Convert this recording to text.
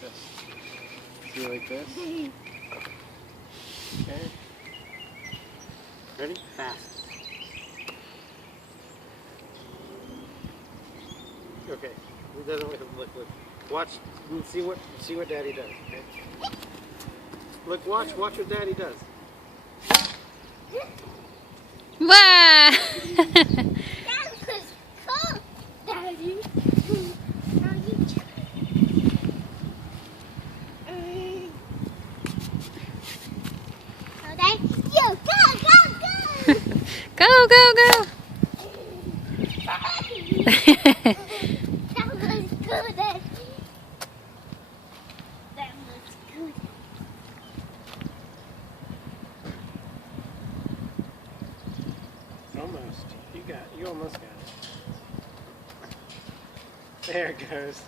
this. See, like this. Okay. Ready? Fast. Okay. It doesn't look. Watch. See what Daddy does. Okay. Look. Watch what Daddy does. Wow! That was cool, Daddy. Now you try. Okay, you go. Go, go, go! That was good, Daddy. That was good. Almost. You almost got it. There it goes.